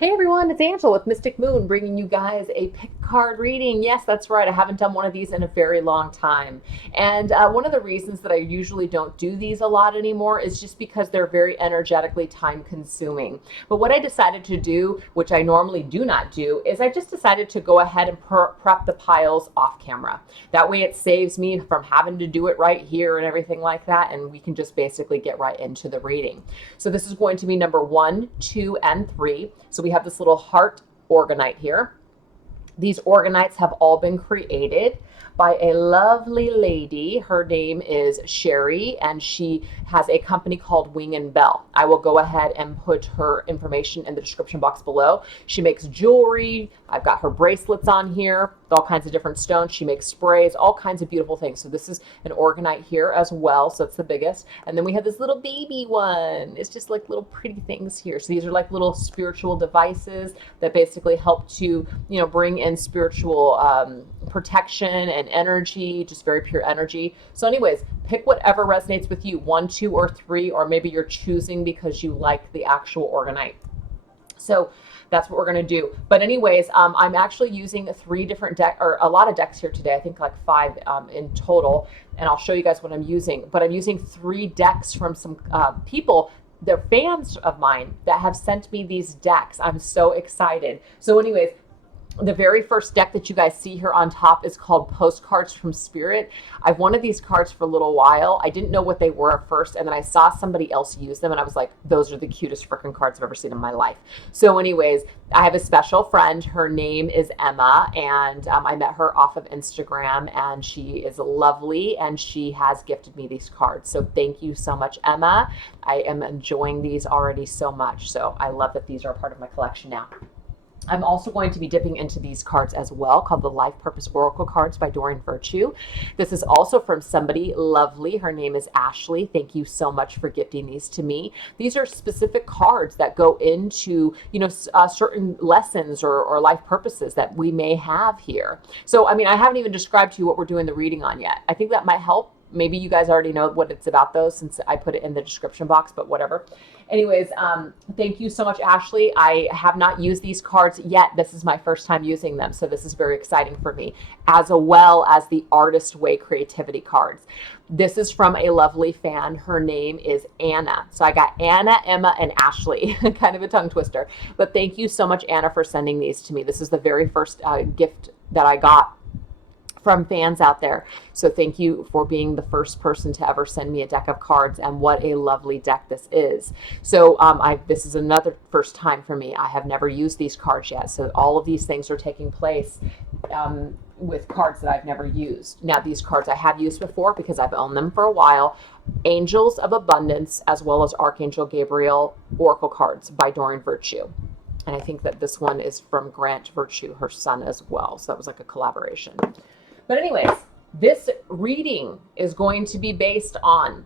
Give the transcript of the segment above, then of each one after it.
Hey everyone, it's Angela with Mystic Moon bringing you guys a pick card reading. Yes, that's right. I haven't done one of these in a very long time. And one of the reasons that I usually don't do these a lot anymore is just because they're very energetically time consuming. But what I decided to do, which I normally do not do, is I just decided to go ahead and prep the piles off camera. That way it saves me from having to do it right here and everything like that. And we can just basically get right into the reading. So this is going to be number 1, 2, and 3. So we have this little heart orgonite here. These orgonites have all been created by a lovely lady. Her name is Sherry, and she has a company called Wing and Bell. I will go ahead and put her information in the description box below. She makes jewelry. I've got her bracelets on here, all kinds of different stones. She makes sprays, all kinds of beautiful things. So this is an orgonite here as well. So it's the biggest. And then we have this little baby one. It's just like little pretty things here. So these are like little spiritual devices that basically help to, bring in spiritual protection and energy, just very pure energy. So anyways, pick whatever resonates with you, 1, 2, or 3, or maybe you're choosing because you like the actual orgonite. So that's what we're going to do. But anyways, I'm actually using 3 different decks, or a lot of decks here today. I think like 5 in total. And I'll show you guys what I'm using. But I'm using 3 decks from some people. They're fans of mine that have sent me these decks. I'm so excited. So anyways, the very first deck that you guys see here on top is called Postcards from Spirit. I've wanted these cards for a little while. I didn't know what they were at first, and then I saw somebody else use them, and I was like, those are the cutest freaking cards I've ever seen in my life. So anyways, I have a special friend. Her name is Emma, and I met her off of Instagram, and she is lovely, and she has gifted me these cards. So thank you so much, Emma. I am enjoying these already so much, so I love that these are a part of my collection now. I'm also going to be dipping into these cards as well, called the Life Purpose Oracle cards by Doreen Virtue. This is also from somebody lovely. Her name is Ashley. Thank you so much for gifting these to me. These are specific cards that go into, certain lessons or life purposes that we may have here. So, I haven't even described to you what we're doing the reading on yet. I think that might help. Maybe you guys already know what it's about though, since I put it in the description box, but whatever. Anyways, thank you so much, Ashley. I have not used these cards yet. This is my first time using them, so this is very exciting for me, as well as the Artist Way Creativity cards. This is from a lovely fan. Her name is Anna. So I got Anna, Emma, and Ashley. Kind of a tongue twister. But thank you so much, Anna, for sending these to me. This is the very first gift that I got from fans out there. So thank you for being the first person to ever send me a deck of cards, and what a lovely deck this is. So this is another first time for me. I have never used these cards yet. So all of these things are taking place with cards that I've never used. Now these cards I have used before because I've owned them for a while. Angels of Abundance, as well as Archangel Gabriel Oracle cards by Doreen Virtue. And I think that this one is from Grant Virtue, her son, as well. So that was like a collaboration. But anyways, this reading is going to be based on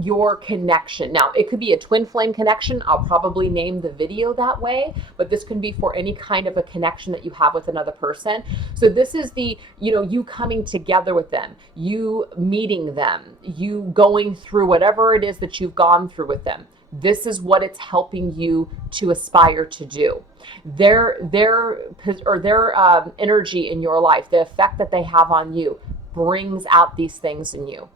your connection. Now, it could be a twin flame connection. I'll probably name the video that way, but this can be for any kind of a connection that you have with another person. So this is the, you coming together with them, you meeting them, you going through whatever it is that you've gone through with them. This is what it's helping you to aspire to do. Their energy in your life, the effect that they have on you, brings out these things in you.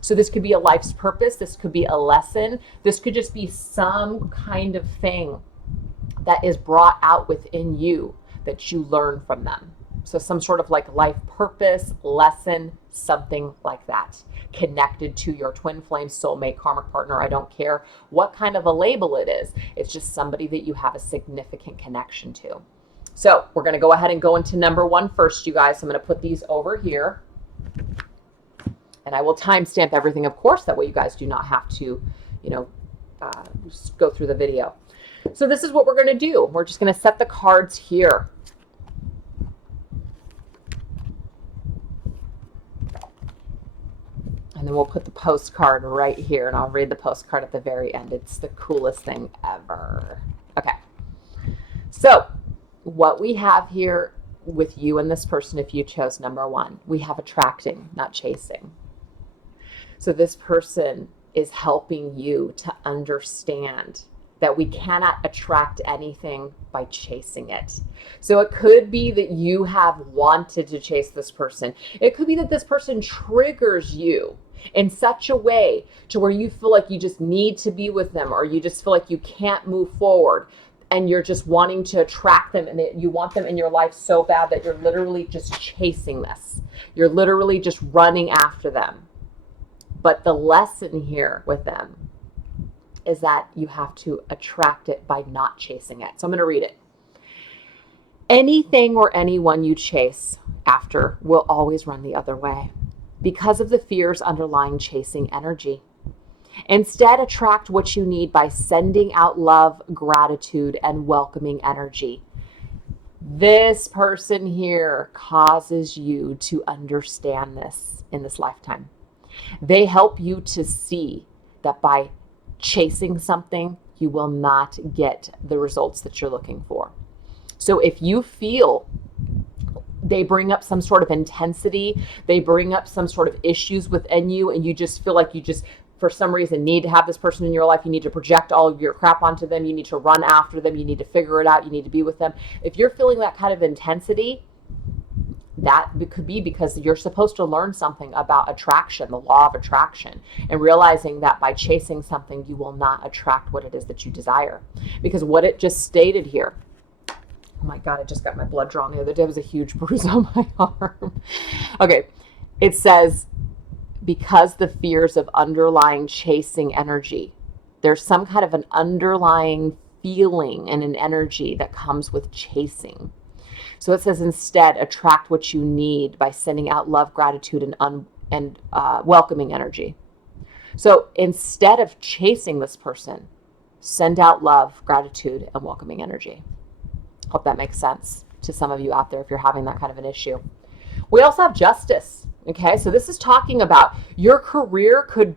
So this could be a life's purpose. This could be a lesson. This could just be some kind of thing that is brought out within you that you learn from them. So some sort of like life purpose, lesson, something like that, connected to your twin flame, soulmate, karmic partner. I don't care what kind of a label it is. It's just somebody that you have a significant connection to. So we're going to go ahead and go into number 1 first, you guys. So I'm going to put these over here. And I will timestamp everything, of course, that way you guys do not have to, go through the video. So this is what we're going to do. We're just going to set the cards here. And then we'll put the postcard right here, and I'll read the postcard at the very end. It's the coolest thing ever. Okay. So what we have here with you and this person, if you chose number 1, we have attracting, not chasing. So this person is helping you to understand that we cannot attract anything by chasing it. So it could be that you have wanted to chase this person. It could be that this person triggers you in such a way to where you feel like you just need to be with them, or you just feel like you can't move forward, and you're just wanting to attract them, and you want them in your life so bad that you're literally just chasing this. You're literally just running after them. But the lesson here with them is that you have to attract it by not chasing it. So I'm going to read it. Anything or anyone you chase after will always run the other way because of the fears underlying chasing energy. Instead, attract what you need by sending out love, gratitude, and welcoming energy. This person here causes you to understand this in this lifetime. They help you to see that by chasing something, you will not get the results that you're looking for. So if you feel they bring up some sort of intensity, they bring up some sort of issues within you, and you just feel like you just, for some reason, need to have this person in your life, you need to project all of your crap onto them, you need to run after them, you need to figure it out, you need to be with them. If you're feeling that kind of intensity, that could be because you're supposed to learn something about attraction, the law of attraction, and realizing that by chasing something, you will not attract what it is that you desire. Because what it just stated here, oh my God, I just got my blood drawn the other day. It was a huge bruise on my arm. Okay, it says, because the fears of underlying chasing energy, there's some kind of an underlying feeling and an energy that comes with chasing. So it says, instead, attract what you need by sending out love, gratitude, and welcoming energy. So instead of chasing this person, send out love, gratitude, and welcoming energy. Hope that makes sense to some of you out there if you're having that kind of an issue. We also have justice. Okay, so this is talking about your career could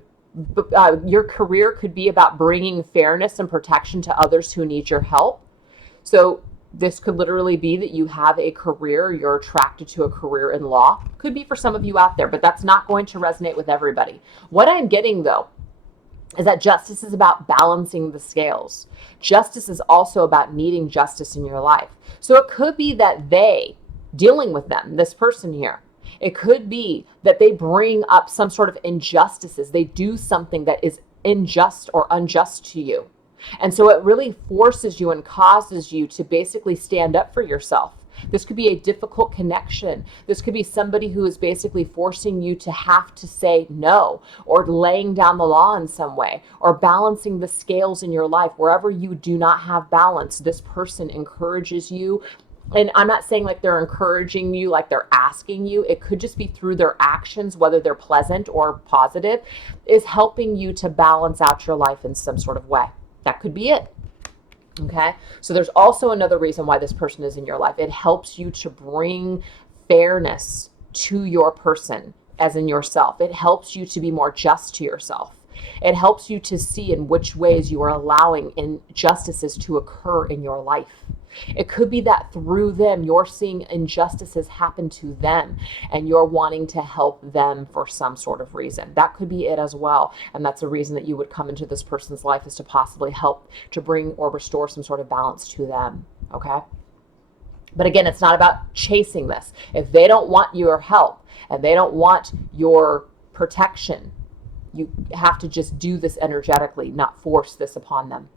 be about bringing fairness and protection to others who need your help. So this could literally be that you have a career, you're attracted to a career in law. Could be for some of you out there, but that's not going to resonate with everybody. What I'm getting, though, is that justice is about balancing the scales. Justice is also about needing justice in your life. So it could be that dealing with them, this person here, it could be that they bring up some sort of injustices. They do something that is unjust or unjust to you. And so it really forces you and causes you to basically stand up for yourself. This could be a difficult connection. This could be somebody who is basically forcing you to have to say no, or laying down the law in some way, or balancing the scales in your life. Wherever you do not have balance, this person encourages you. And I'm not saying like they're encouraging you, like they're asking you. It could just be through their actions, whether they're pleasant or positive, is helping you to balance out your life in some sort of way. That could be it. Okay. So there's also another reason why this person is in your life. It helps you to bring fairness to your person, as in yourself. It helps you to be more just to yourself. It helps you to see in which ways you are allowing injustices to occur in your life. It could be that through them, you're seeing injustices happen to them and you're wanting to help them for some sort of reason. That could be it as well. And that's a reason that you would come into this person's life, is to possibly help to bring or restore some sort of balance to them. Okay. But again, it's not about chasing this. If they don't want your help and they don't want your protection, you have to just do this energetically, not force this upon them.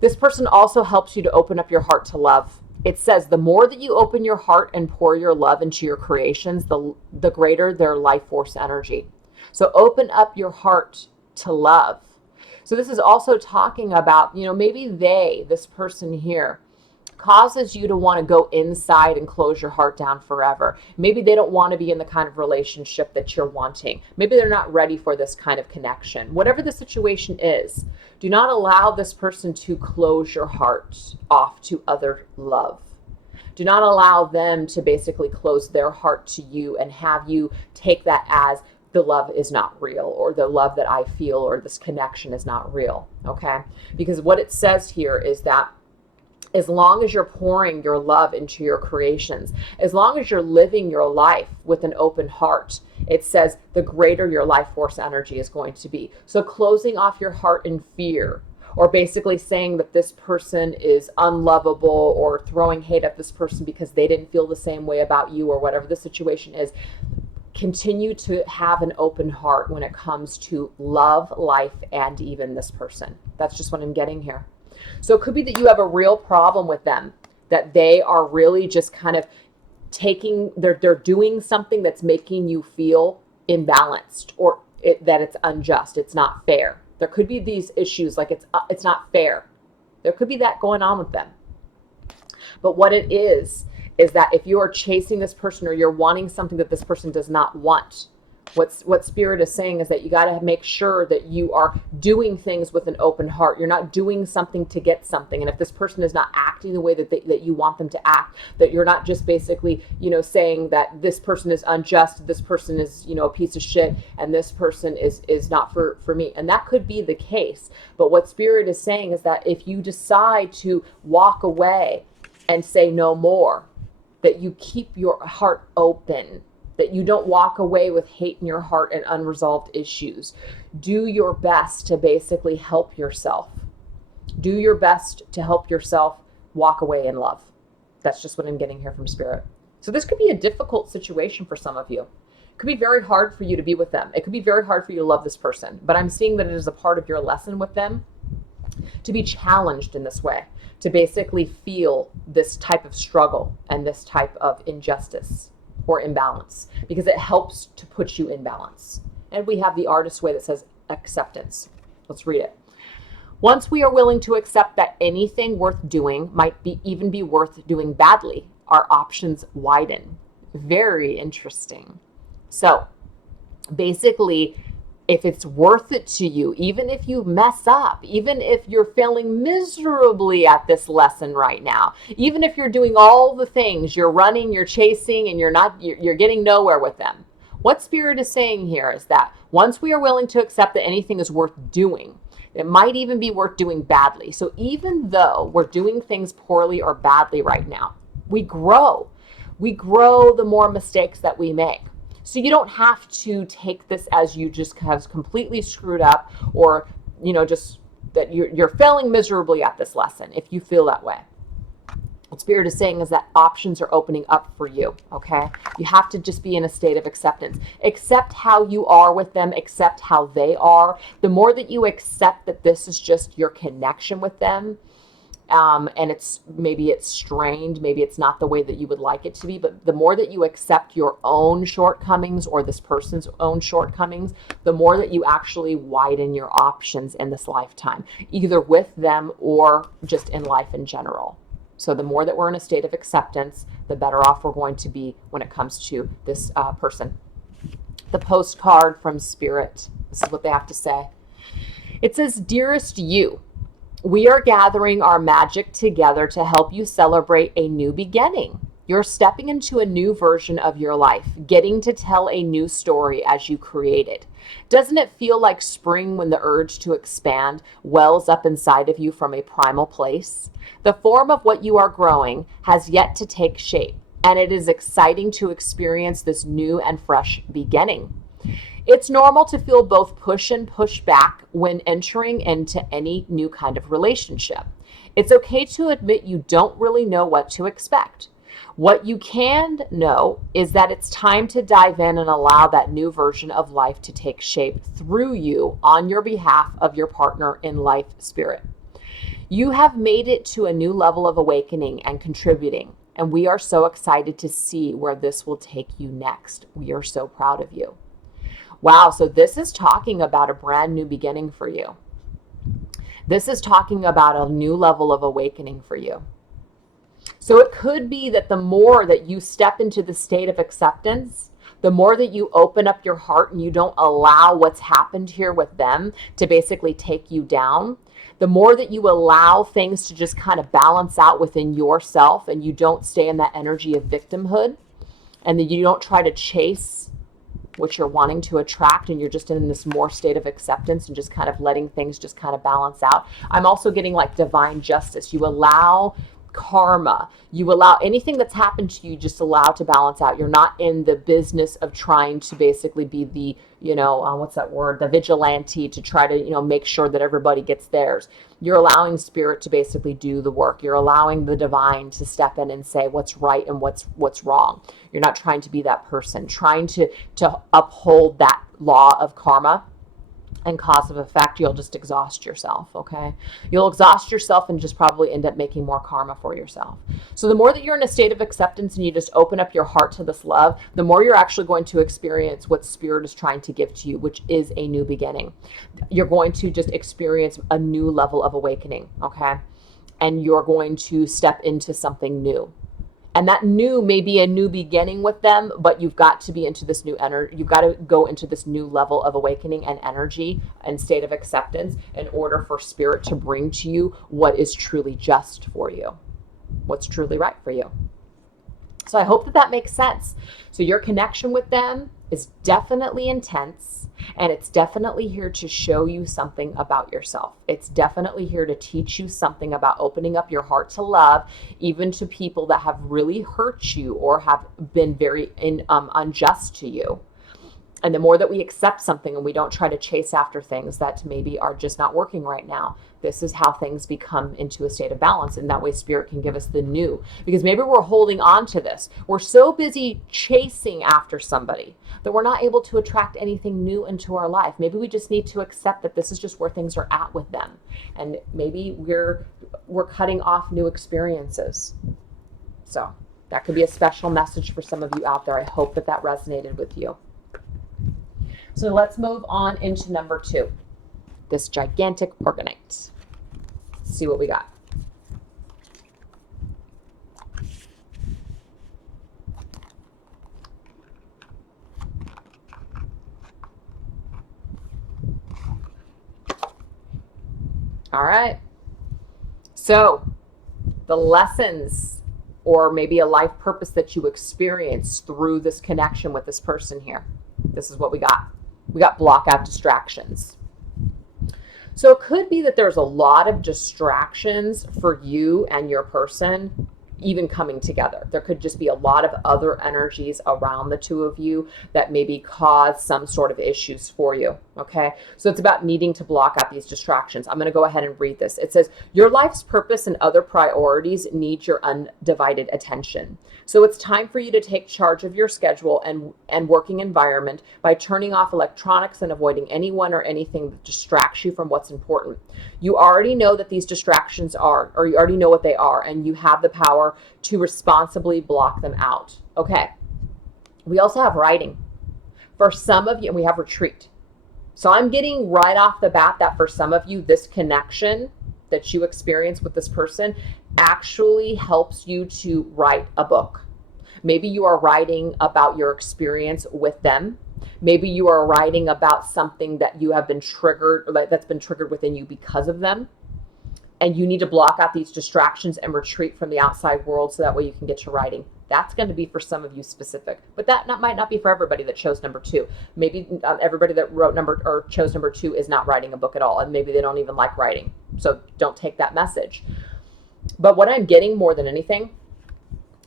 This person also helps you to open up your heart to love. It says the more that you open your heart and pour your love into your creations, the greater their life force energy. So open up your heart to love. So this is also talking about, maybe this person here, causes you to want to go inside and close your heart down forever. Maybe they don't want to be in the kind of relationship that you're wanting. Maybe they're not ready for this kind of connection. Whatever the situation is, do not allow this person to close your heart off to other love. Do not allow them to basically close their heart to you and have you take that as the love is not real, or the love that I feel, or this connection is not real. Okay? Because what it says here is that as long as you're pouring your love into your creations, as long as you're living your life with an open heart, it says the greater your life force energy is going to be. So closing off your heart in fear, or basically saying that this person is unlovable, or throwing hate at this person because they didn't feel the same way about you, or whatever the situation is. Continue to have an open heart when it comes to love, life, and even this person. That's just what I'm getting here. So it could be that you have a real problem with them, that they are really just kind of they're doing something that's making you feel imbalanced, or that it's unjust, it's not fair. There could be these issues like it's not fair. There could be that going on with them. But what it is that if you are chasing this person, or you're wanting something that this person does not want, what Spirit is saying is that you got to make sure that you are doing things with an open heart. You're not doing something to get something. And if this person is not acting the way that you want them to act, that you're not just basically, saying that this person is unjust, this person is, a piece of shit, and this person is not for me. And that could be the case. But what Spirit is saying is that if you decide to walk away and say no more, that you keep your heart open, that you don't walk away with hate in your heart and unresolved issues. Do your best to basically help yourself. Do your best to help yourself walk away in love. That's just what I'm getting here from Spirit. So this could be a difficult situation for some of you. It could be very hard for you to be with them. It could be very hard for you to love this person. But I'm seeing that it is a part of your lesson with them to be challenged in this way, to basically feel this type of struggle and this type of injustice or imbalance, because it helps to put you in balance. And we have the artist way that says acceptance. Let's read it. Once we are willing to accept that anything worth doing might even be worth doing badly, our options widen. Very interesting. So basically, if it's worth it to you, even if you mess up, even if you're failing miserably at this lesson right now, even if you're doing all the things, you're running, you're chasing, and you're getting nowhere with them. What Spirit is saying here is that once we are willing to accept that anything is worth doing, it might even be worth doing badly. So even though we're doing things poorly or badly right now, we grow. We grow the more mistakes that we make. So you don't have to take this as you just have completely screwed up, or, just that you're failing miserably at this lesson if you feel that way. What Spirit is saying is that options are opening up for you, okay? You have to just be in a state of acceptance. Accept how you are with them. Accept how they are. The more that you accept that this is just your connection with them, and maybe it's strained, maybe it's not the way that you would like it to be, but the more that you accept your own shortcomings or this person's own shortcomings, the more that you actually widen your options in this lifetime, either with them or just in life in general. So the more that we're in a state of acceptance, the better off we're going to be when it comes to this person. The postcard from Spirit, this is what they have to say. It says, "Dearest you, we are gathering our magic together to help you celebrate a new beginning. You're stepping into a new version of your life, getting to tell a new story as you create it. Doesn't it feel like spring when the urge to expand wells up inside of you from a primal place? The form of what you are growing has yet to take shape, and it is exciting to experience this new and fresh beginning. It's normal to feel both push and push back when entering into any new kind of relationship. It's okay to admit you don't really know what to expect. What you can know is that it's time to dive in and allow that new version of life to take shape through you on your behalf of your partner in life, Spirit. You have made it to a new level of awakening and contributing, and we are so excited to see where this will take you next. We are so proud of you." Wow, so this is talking about a brand new beginning for you. This is talking about a new level of awakening for you. So it could be that the more that you step into the state of acceptance, the more that you open up your heart and you don't allow what's happened here with them to basically take you down, the more that you allow things to just kind of balance out within yourself, and you don't stay in that energy of victimhood, and that you don't try to chase what you're wanting to attract, and you're just in this more state of acceptance and just kind of letting things just kind of balance out. I'm also getting like divine justice. You allow karma. You allow anything that's happened to you, just allow to balance out. You're not in the business of trying to basically be the, what's that word? The vigilante to try to, make sure that everybody gets theirs. You're allowing spirit to basically do the work. You're allowing the divine to step in and say what's right and what's wrong. You're not trying to be that person, trying to uphold that law of karma and cause of effect. You'll just exhaust yourself, okay? You'll exhaust yourself and just probably end up making more karma for yourself. So the more that you're in a state of acceptance and you just open up your heart to this love, the more you're actually going to experience what spirit is trying to give to you, which is a new beginning. You're going to just experience a new level of awakening, okay? And you're going to step into something new. And that new may be a new beginning with them, but you've got to be into this new energy. You've got to go into this new level of awakening and energy and state of acceptance in order for spirit to bring to you what is truly just for you, what's truly right for you. So I hope that makes sense. So your connection with them is definitely intense, and it's definitely here to show you something about yourself. It's definitely here to teach you something about opening up your heart to love, even to people that have really hurt you or have been very unjust to you. And the more that we accept something and we don't try to chase after things that maybe are just not working right now, this is how things become into a state of balance. And that way spirit can give us the new. Because maybe we're holding on to this. We're so busy chasing after somebody that we're not able to attract anything new into our life. Maybe we just need to accept that this is just where things are at with them. And maybe we're cutting off new experiences. So that could be a special message for some of you out there. I hope that resonated with you. So let's move on into number 2, this gigantic Orgonite. Let's see what we got. All right. So the lessons or maybe a life purpose that you experience through this connection with this person here. This is what we got. We got block out distractions. So it could be that there's a lot of distractions for you and your person even coming together. There could just be a lot of other energies around the two of you that maybe cause some sort of issues for you, okay? So it's about needing to block out these distractions. I'm going to go ahead and read this. It says, your life's purpose and other priorities need your undivided attention. So it's time for you to take charge of your schedule and working environment by turning off electronics and avoiding anyone or anything that distracts you from what's important. You already know that these distractions are, or you already know what they are, and you have the power to responsibly block them out. Okay. We also have writing. For some of you, and we have retreat. So I'm getting right off the bat that for some of you, this connection that you experience with this person actually helps you to write a book. Maybe you are writing about your experience with them. Maybe you are writing about something that you have been triggered, or that's been triggered within you because of them. And you need to block out these distractions and retreat from the outside world so that way you can get to writing. That's going to be for some of you specific, but that might not be for everybody that chose number 2. Maybe everybody that chose number 2 is not writing a book at all, and maybe they don't even like writing. So don't take that message. But what I'm getting more than anything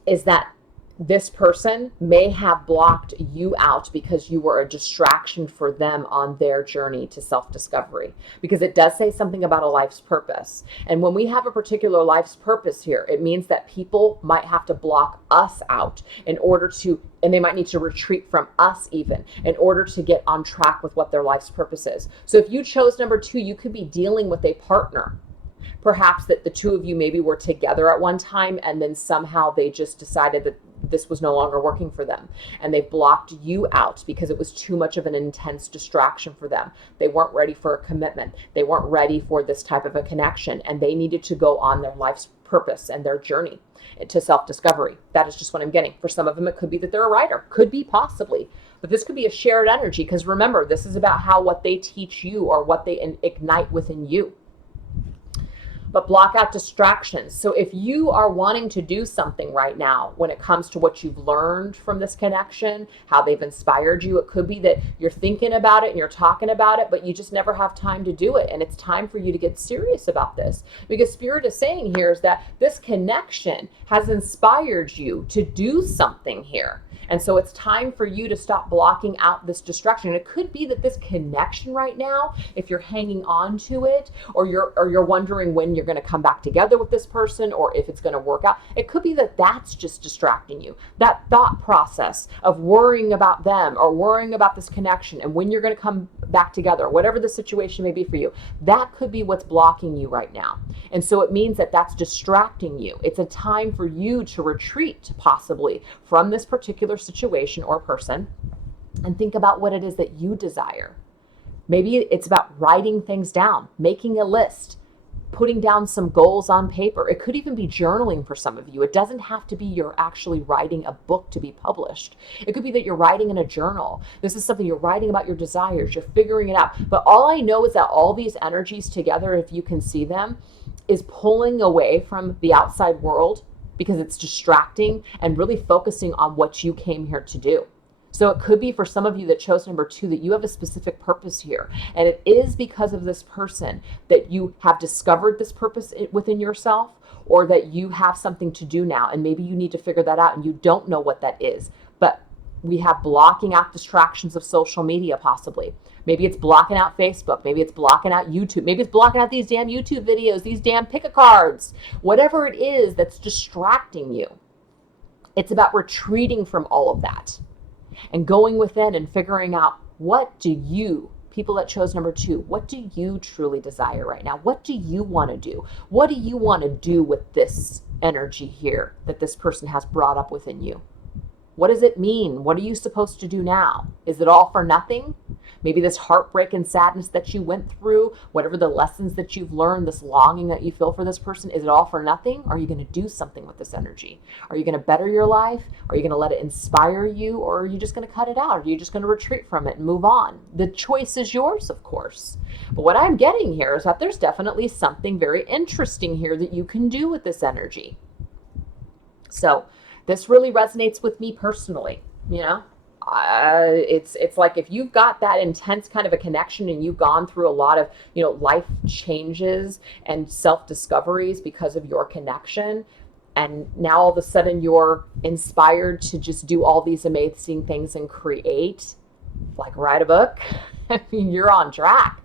is that this person may have blocked you out because you were a distraction for them on their journey to self-discovery, because it does say something about a life's purpose. And when we have a particular life's purpose here, it means that people might have to block us out in order to, and they might need to retreat from us even in order to get on track with what their life's purpose is. So if you chose number 2, you could be dealing with a partner. Perhaps that the two of you maybe were together at one time, and then somehow they just decided that this was no longer working for them, and they blocked you out because it was too much of an intense distraction for them. They weren't ready for a commitment. They weren't ready for this type of a connection, and they needed to go on their life's purpose and their journey to self-discovery. That is just what I'm getting. For some of them, it could be that they're a writer. Could be, possibly. But this could be a shared energy, because remember, this is about what they teach you or what they ignite within you. but block out distractions. So if you are wanting to do something right now when it comes to what you've learned from this connection, how they've inspired you, it could be that you're thinking about it and you're talking about it, but you just never have time to do it. And it's time for you to get serious about this, because Spirit is saying here is that this connection has inspired you to do something here. And so it's time for you to stop blocking out this distraction. And it could be that this connection right now, if you're hanging on to it, or you're wondering when you're going to come back together with this person, or if it's going to work out, it could be that that's just distracting you. That thought process of worrying about them or worrying about this connection and when you're going to come back together, whatever the situation may be for you, that could be what's blocking you right now. And so it means that that's distracting you. It's a time for you to retreat possibly from this particular situation or person and think about what it is that you desire. Maybe it's about writing things down, making a list, putting down some goals on paper. It could even be journaling for some of you. It doesn't have to be you're actually writing a book to be published. It could be that you're writing in a journal. This is something you're writing about your desires. You're figuring it out. But all I know is that all these energies together, if you can see them, is pulling away from the outside world because it's distracting and really focusing on what you came here to do. So it could be for some of you that chose number 2 that you have a specific purpose here. And it is because of this person that you have discovered this purpose within yourself, or that you have something to do now. And maybe you need to figure that out and you don't know what that is. But we have blocking out distractions of social media possibly. Maybe it's blocking out Facebook. Maybe it's blocking out YouTube. Maybe it's blocking out these damn YouTube videos, these damn pick-a-cards. Whatever it is that's distracting you. It's about retreating from all of that and going within and figuring out, what do you, people that chose number 2, what do you truly desire right now? What do you want to do? What do you want to do with this energy here that this person has brought up within you? What does it mean? What are you supposed to do now? Is it all for nothing? Maybe this heartbreak and sadness that you went through, whatever the lessons that you've learned, this longing that you feel for this person, is it all for nothing? Are you going to do something with this energy? Are you going to better your life? Are you going to let it inspire you? Or are you just going to cut it out? Are you just going to retreat from it and move on? The choice is yours, of course. But what I'm getting here is that there's definitely something very interesting here that you can do with this energy. So this really resonates with me personally, you know. It's like if you've got that intense kind of a connection and you've gone through a lot of, you know, life changes and self-discoveries because of your connection, and now all of a sudden you're inspired to just do all these amazing things and create, like write a book, I mean, you're on track.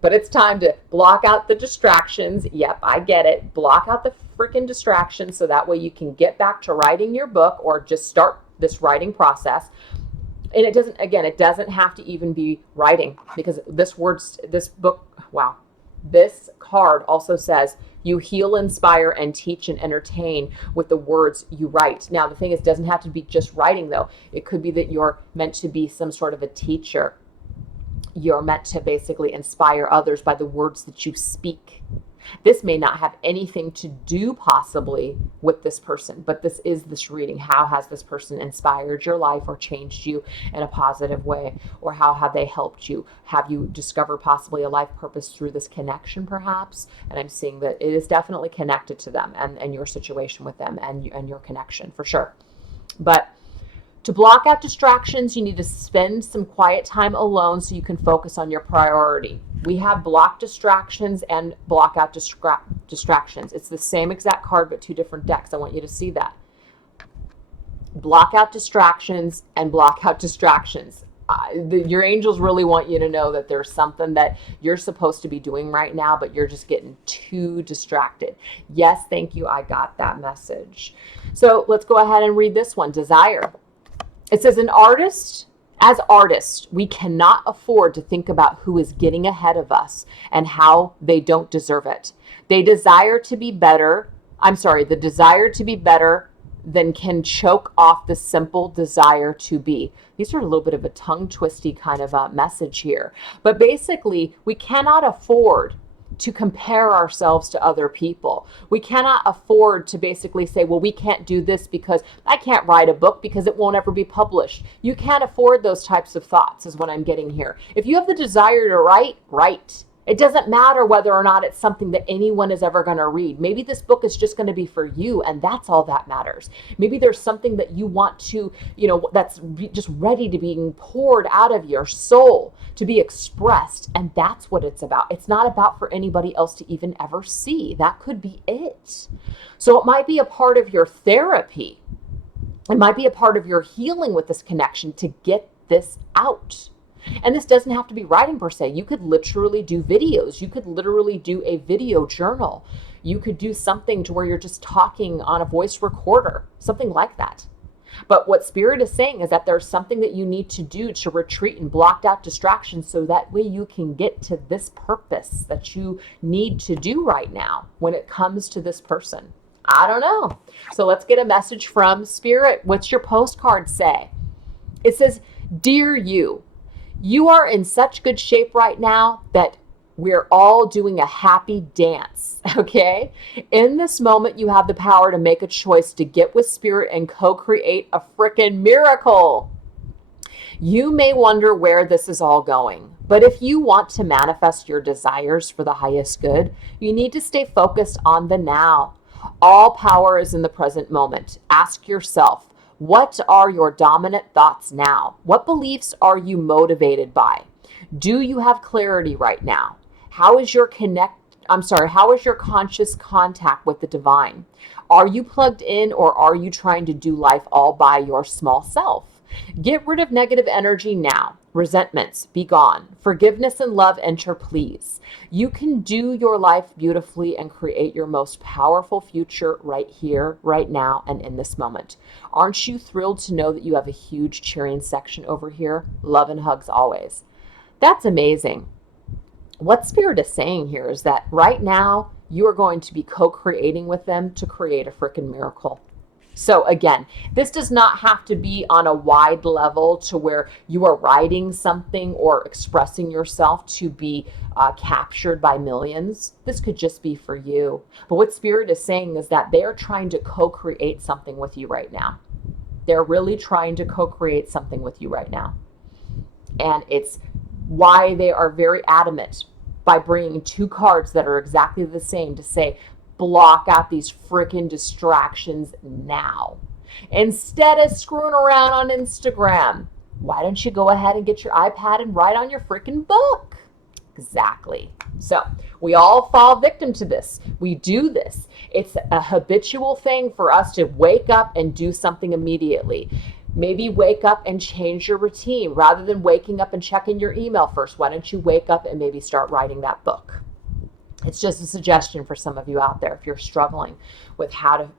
But it's time to block out the distractions. Yep, I get it. Block out the freaking distractions so that way you can get back to writing your book or just start this writing process. And it doesn't have to even be writing, because this card also says you heal, inspire, and teach and entertain with the words you write. Now, the thing is, it doesn't have to be just writing though. It could be that you're meant to be some sort of a teacher. You're meant to basically inspire others by the words that you speak. This may not have anything to do possibly with this person, but this is this reading. How has this person inspired your life or changed you in a positive way? Or how have they helped you? Have you discovered possibly a life purpose through this connection perhaps? And I'm seeing that it is definitely connected to them and your situation with them and your connection for sure. But to block out distractions, you need to spend some quiet time alone so you can focus on your priority. We have block distractions and block out distractions. It's the same exact card, but 2 different decks. I want you to see that. Block out distractions and block out distractions. Your angels really want you to know that there's something that you're supposed to be doing right now, but you're just getting too distracted. Yes, thank you. I got that message. So let's go ahead and read this one. Desire. It says, as artists, we cannot afford to think about who is getting ahead of us and how they don't deserve it. The desire to be better than can choke off the simple desire to be. These are a little bit of a tongue twisty kind of message here. But basically, we cannot afford to compare ourselves to other people. We cannot afford to basically say, well, we can't do this because I can't write a book because it won't ever be published. You can't afford those types of thoughts is what I'm getting here. If you have the desire to write, It doesn't matter whether or not it's something that anyone is ever going to read. Maybe this book is just going to be for you, and that's all that matters. Maybe there's something that you want to, that's just ready to be poured out of your soul to be expressed, and that's what it's about. It's not about for anybody else to even ever see. That could be it. So it might be a part of your therapy. It might be a part of your healing with this connection to get this out. And this doesn't have to be writing per se. You could literally do videos. You could literally do a video journal. You could do something to where you're just talking on a voice recorder, something like that. But what Spirit is saying is that there's something that you need to do to retreat and block out distractions so that way you can get to this purpose that you need to do right now when it comes to this person. I don't know. So let's get a message from Spirit. What's your postcard say? It says, "Dear you, you are in such good shape right now that we're all doing a happy dance, okay? In this moment, you have the power to make a choice to get with Spirit and co-create a freaking miracle. You may wonder where this is all going, but if you want to manifest your desires for the highest good, you need to stay focused on the now. All power is in the present moment. Ask yourself, what are your dominant thoughts now? What beliefs are you motivated by? Do you have clarity right now? How is your conscious contact with the divine? Are you plugged in, or are you trying to do life all by your small self? Get rid of negative energy now. Resentments, be gone. Forgiveness and love enter, please. You can do your life beautifully and create your most powerful future right here, right now, and in this moment. Aren't you thrilled to know that you have a huge cheering section over here? Love and hugs always." That's amazing. What Spirit is saying here is that right now you are going to be co-creating with them to create a freaking miracle. So again, this does not have to be on a wide level to where you are writing something or expressing yourself to be captured by millions. This could just be for you. But what Spirit is saying is that they are trying to co-create something with you right now. They're really trying to co-create something with you right now. And it's why they are very adamant by bringing two cards that are exactly the same to say, block out these freaking distractions now. Instead of screwing around on Instagram, why don't you go ahead and get your iPad and write on your freaking book? Exactly. So we all fall victim to this. We do this. It's a habitual thing for us to wake up and do something immediately. Maybe wake up and change your routine. Rather than waking up and checking your email first, why don't you wake up and maybe start writing that book? It's just a suggestion for some of you out there if you're struggling with how to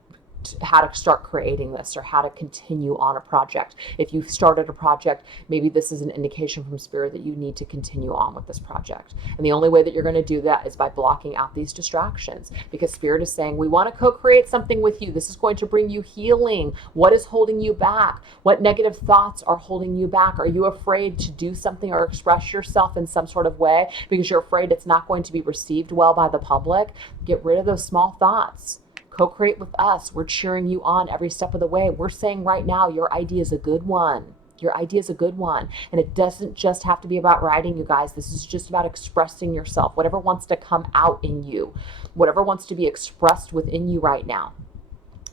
start creating this or how to continue on a project. If you've started a project, maybe this is an indication from Spirit that you need to continue on with this project. And the only way that you're going to do that is by blocking out these distractions, because Spirit is saying, we want to co-create something with you. This is going to bring you healing. What is holding you back? What negative thoughts are holding you back? Are you afraid to do something or express yourself in some sort of way because you're afraid it's not going to be received well by the public? Get rid of those small thoughts. Co-create with us. We're cheering you on every step of the way. We're saying right now, your idea is a good one. Your idea is a good one. And it doesn't just have to be about writing, you guys. This is just about expressing yourself. Whatever wants to come out in you, whatever wants to be expressed within you right now,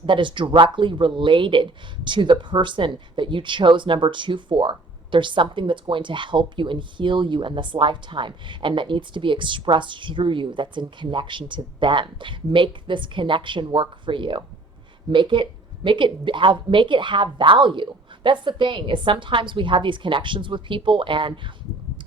that is directly related to the person that you chose number 2 for. There's something that's going to help you and heal you in this lifetime, and that needs to be expressed through you, that's in connection to them. Make this connection work for you. Make it have value. That's the thing, is sometimes we have these connections with people and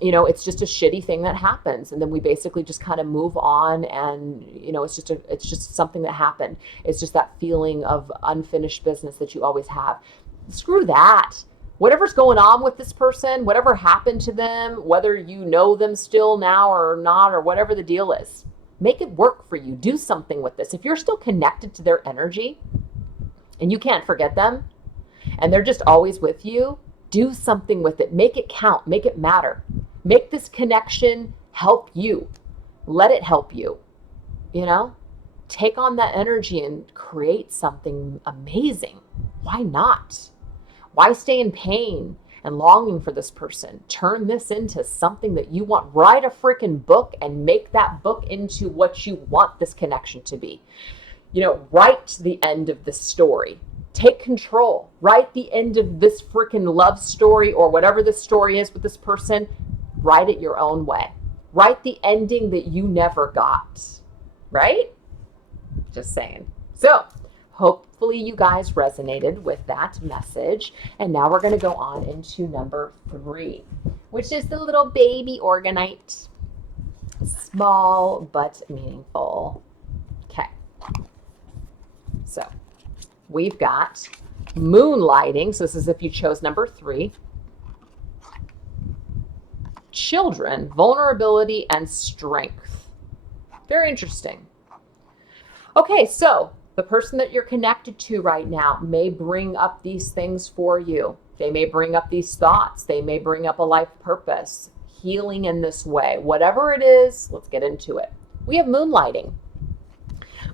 it's just a shitty thing that happens, and then we basically just kind of move on, and it's just something that happened. It's just that feeling of unfinished business that you always have. Screw that. Whatever's going on with this person, whatever happened to them, whether you know them still now or not, or whatever the deal is, make it work for you. Do something with this. If you're still connected to their energy and you can't forget them and they're just always with you, do something with it. Make it count. Make it matter. Make this connection help you. Let it help you. Take on that energy and create something amazing. Why not? Why stay in pain and longing for this person. Turn this into something that you want. Write a freaking book and make that book into what you want this connection to be. Write the end of this story. Take control. Write the end of this freaking love story or whatever the story is with this person. Write it your own way. Write the ending that you never got. Right? Just saying. So, hopefully you guys resonated with that message. And now we're going to go on into number 3, which is the little baby Orgonite. Small but meaningful. Okay. So we've got moonlighting. So this is if you chose number 3. Children, vulnerability, and strength. Very interesting. Okay, so the person that you're connected to right now may bring up these things for you. They may bring up these thoughts. They may bring up a life purpose, healing in this way. Whatever it is, let's get into it. We have moonlighting.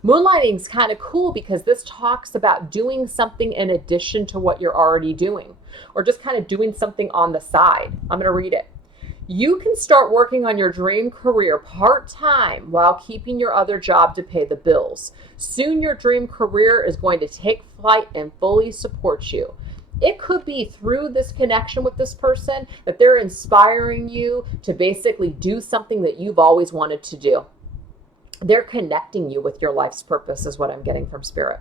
Moonlighting is kind of cool because this talks about doing something in addition to what you're already doing, or just kind of doing something on the side. I'm going to read it. You can start working on your dream career part-time while keeping your other job to pay the bills. Soon your dream career is going to take flight and fully support you. It could be through this connection with this person that they're inspiring you to basically do something that you've always wanted to do. They're connecting you with your life's purpose is what I'm getting from Spirit.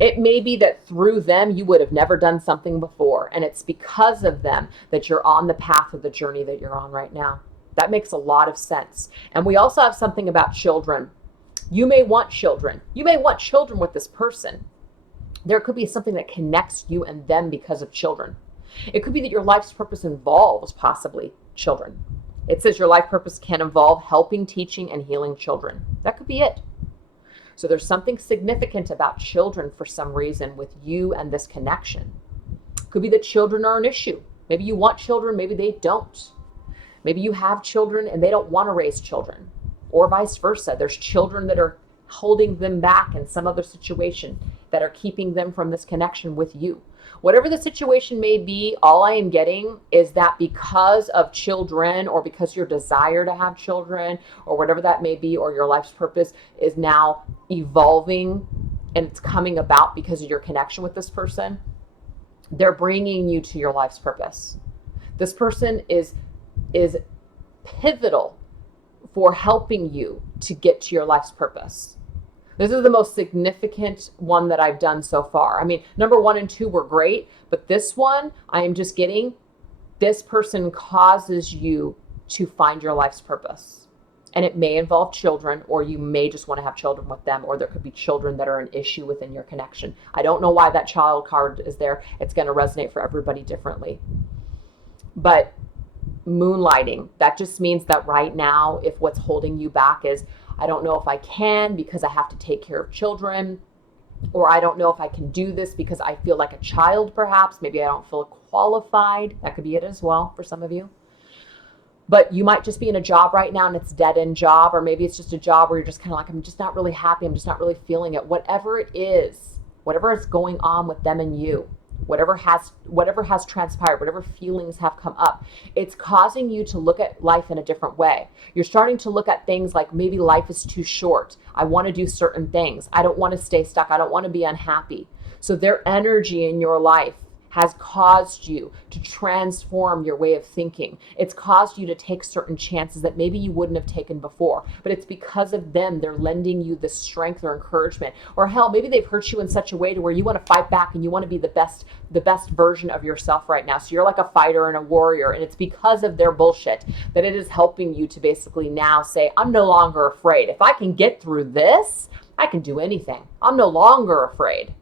It may be that through them, you would have never done something before. And it's because of them that you're on the path of the journey that you're on right now. That makes a lot of sense. And we also have something about children. You may want children. You may want children with this person. There could be something that connects you and them because of children. It could be that your life's purpose involves possibly children. It says your life purpose can involve helping, teaching, and healing children. That could be it. So there's something significant about children for some reason with you and this connection. Could be that children are an issue. Maybe you want children, maybe they don't. Maybe you have children and they don't want to raise children, or vice versa. There's children that are holding them back in some other situation that are keeping them from this connection with you. Whatever the situation may be, all I am getting is that because of children, or because your desire to have children, or whatever that may be, or your life's purpose is now evolving and it's coming about because of your connection with this person, they're bringing you to your life's purpose. This person is pivotal for helping you to get to your life's purpose. This is the most significant one that I've done so far. I mean, number 1 and 2 were great, but this one, I am just getting, this person causes you to find your life's purpose. And it may involve children, or you may just want to have children with them, or there could be children that are an issue within your connection. I don't know why that child card is there. It's going to resonate for everybody differently. But moonlighting, that just means that right now, if what's holding you back is, I don't know if I can because I have to take care of children, or I don't know if I can do this because I feel like a child perhaps. Maybe I don't feel qualified. That could be it as well for some of you. But you might just be in a job right now and it's a dead-end job, or maybe it's just a job where you're just kind of like, I'm just not really happy. I'm just not really feeling it. Whatever it is, whatever is going on with them and you, whatever has transpired, whatever feelings have come up, it's causing you to look at life in a different way. You're starting to look at things like, maybe life is too short. I want to do certain things. I don't want to stay stuck. I don't want to be unhappy. So their energy in your life has caused you to transform your way of thinking. It's caused you to take certain chances that maybe you wouldn't have taken before, but it's because of them. They're lending you the strength or encouragement, or hell, maybe they've hurt you in such a way to where you want to fight back and you want to be the best version of yourself right now. So you're like a fighter and a warrior, and it's because of their bullshit that it is helping you to basically now say, I'm no longer afraid. If I can get through this, I can do anything. I'm no longer afraid.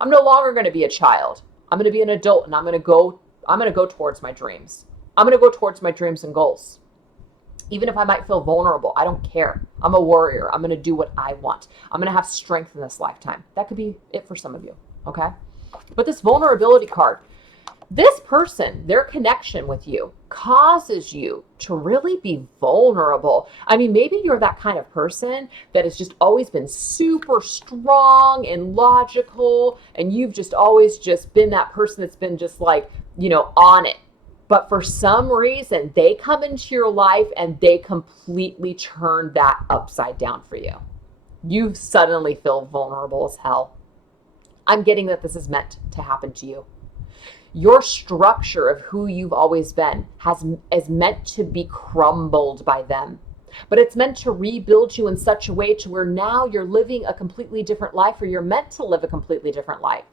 I'm no longer going to be a child. I'm going to be an adult, and I'm going to go towards my dreams. I'm going to go towards my dreams and goals. Even if I might feel vulnerable, I don't care. I'm a warrior. I'm going to do what I want. I'm going to have strength in this lifetime. That could be it for some of you, okay? But this vulnerability card, this person, their connection with you causes you to really be vulnerable. I mean, maybe you're that kind of person that has just always been super strong and logical, and you've just always just been that person that's been just like, on it. But for some reason, they come into your life and they completely turn that upside down for you. You suddenly feel vulnerable as hell. I'm getting that this is meant to happen to you. Your structure of who you've always been is meant to be crumbled by them. But it's meant to rebuild you in such a way to where now you're living a completely different life, or you're meant to live a completely different life.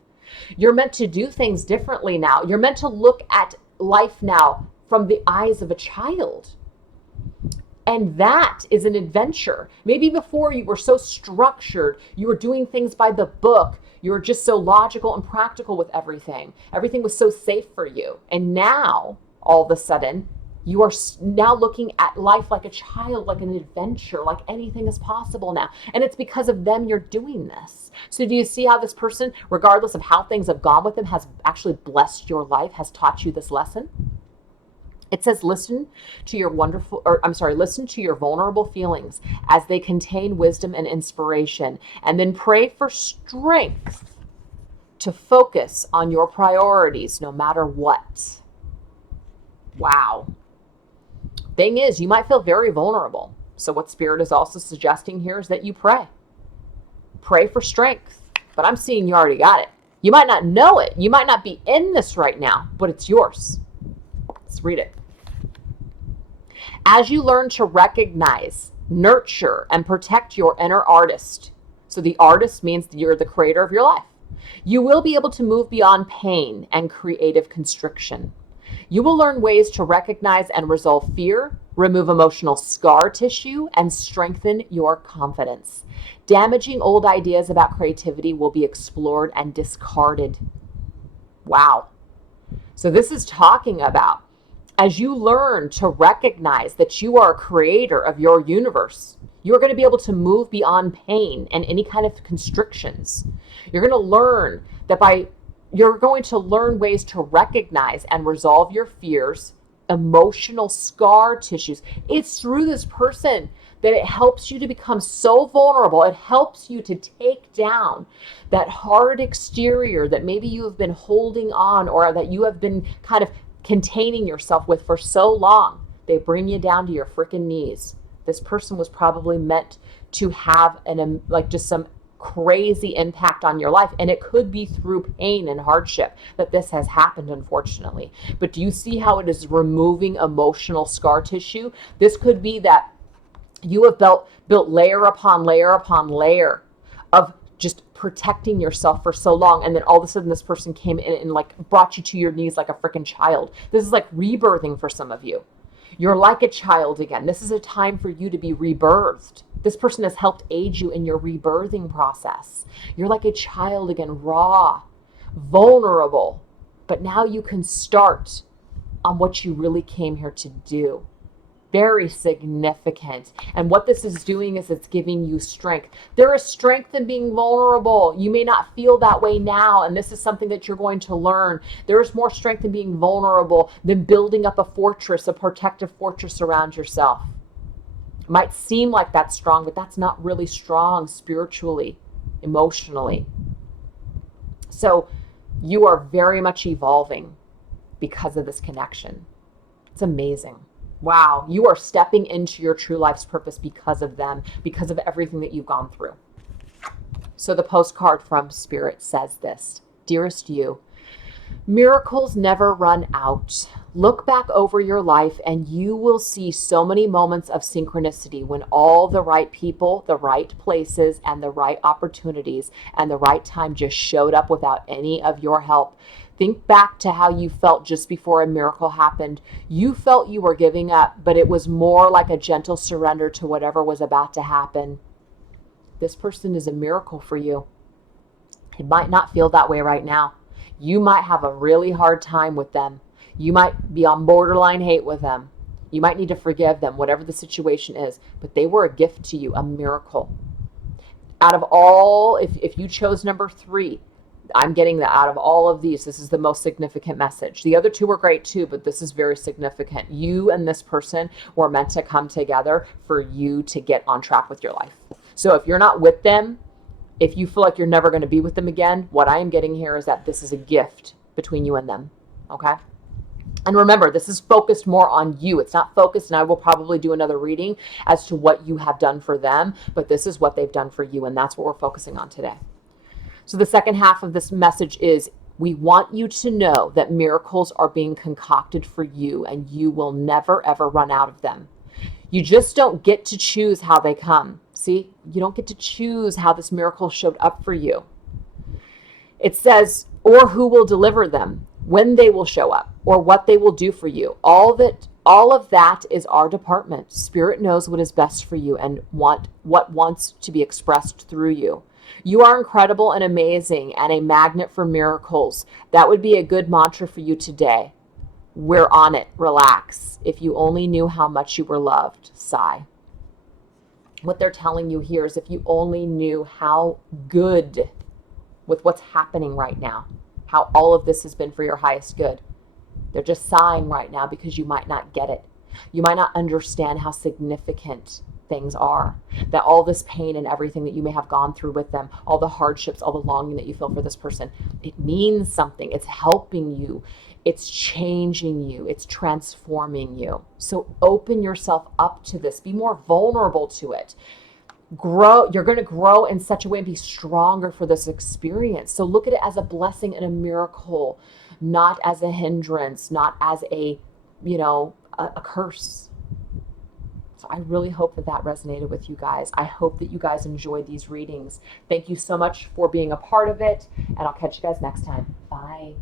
You're meant to do things differently now. You're meant to look at life now from the eyes of a child. And that is an adventure. Maybe before you were so structured, you were doing things by the book. You were just so logical and practical with everything. Everything was so safe for you. And now, all of a sudden, you are now looking at life like a child, like an adventure, like anything is possible now. And it's because of them you're doing this. So do you see how this person, regardless of how things have gone with them, has actually blessed your life, has taught you this lesson? It says, listen to your vulnerable feelings as they contain wisdom and inspiration, and then pray for strength to focus on your priorities no matter what. Wow. Thing is, you might feel very vulnerable. So what Spirit is also suggesting here is that you pray. Pray for strength. But I'm seeing you already got it. You might not know it. You might not be in this right now, but it's yours. Let's read it. As you learn to recognize, nurture, and protect your inner artist, so the artist means you're the creator of your life, you will be able to move beyond pain and creative constriction. You will learn ways to recognize and resolve fear, remove emotional scar tissue, and strengthen your confidence. Damaging old ideas about creativity will be explored and discarded. Wow. So this is talking about, as you learn to recognize that you are a creator of your universe, you're going to be able to move beyond pain and any kind of constrictions. You're going to learn that you're going to learn ways to recognize and resolve your fears, emotional scar tissues. It's through this person that it helps you to become so vulnerable. It helps you to take down that hard exterior that maybe you have been holding on, or that you have been kind of containing yourself with for so long. They bring you down to your freaking knees. This person was probably meant to have just some crazy impact on your life, and it could be through pain and hardship that this has happened, unfortunately. But do you see how it is removing emotional scar tissue? This could be that you have built layer upon layer upon layer of just protecting yourself for so long, and then all of a sudden this person came in and brought you to your knees like a freaking child. This is like rebirthing for some of you. You're like a child again. This is a time for you to be rebirthed. This person has helped aid you in your rebirthing process. You're like a child again, raw, vulnerable, but now you can start on what you really came here to do. Very significant. And what this is doing is it's giving you strength. There is strength in being vulnerable. You may not feel that way now, and this is something that you're going to learn. There is more strength in being vulnerable than building up a fortress, a protective fortress around yourself. It might seem like that's strong, but that's not really strong spiritually, emotionally. So you are very much evolving because of this connection. It's amazing. Wow, you are stepping into your true life's purpose because of them, because of everything that you've gone through. So the postcard from Spirit says this: Dearest you, miracles never run out. Look back over your life and you will see so many moments of synchronicity when all the right people, the right places, and the right opportunities and the right time just showed up without any of your help. Think back to how you felt just before a miracle happened. You felt you were giving up, but it was more like a gentle surrender to whatever was about to happen. This person is a miracle for you. It might not feel that way right now. You might have a really hard time with them. You might be on borderline hate with them. You might need to forgive them, whatever the situation is, but they were a gift to you, a miracle. Out of all, if you chose number 3, I'm getting that out of all of these, this is the most significant message. The other 2 were great too, but this is very significant. You and this person were meant to come together for you to get on track with your life. So if you're not with them, if you feel like you're never going to be with them again, what I am getting here is that this is a gift between you and them. Okay? And remember, this is focused more on you. It's not focused, and I will probably do another reading as to what you have done for them, but this is what they've done for you, and that's what we're focusing on today. So the second half of this message is, we want you to know that miracles are being concocted for you, and you will never, ever run out of them. You just don't get to choose how they come. See, you don't get to choose how this miracle showed up for you. It says, or who will deliver them, when they will show up, or what they will do for you. All of that is our department. Spirit knows what is best for you and what wants to be expressed through you. You are incredible and amazing and a magnet for miracles. That would be a good mantra for you today. We're on it. Relax. If you only knew how much you were loved. Sigh. What they're telling you here is, if you only knew how good with what's happening right now, how all of this has been for your highest good. They're just sighing right now because you might not get it. You might not understand how significant things are, that all this pain and everything that you may have gone through with them, all the hardships, all the longing that you feel for this person, it means something. It's helping you. It's changing you. It's transforming you. So open yourself up to this. Be more vulnerable to it. Grow. You're going to grow in such a way and be stronger for this experience. So look at it as a blessing and a miracle, not as a hindrance, not as a curse. So I really hope that resonated with you guys. I hope that you guys enjoyed these readings. Thank you so much for being a part of it, and I'll catch you guys next time. Bye.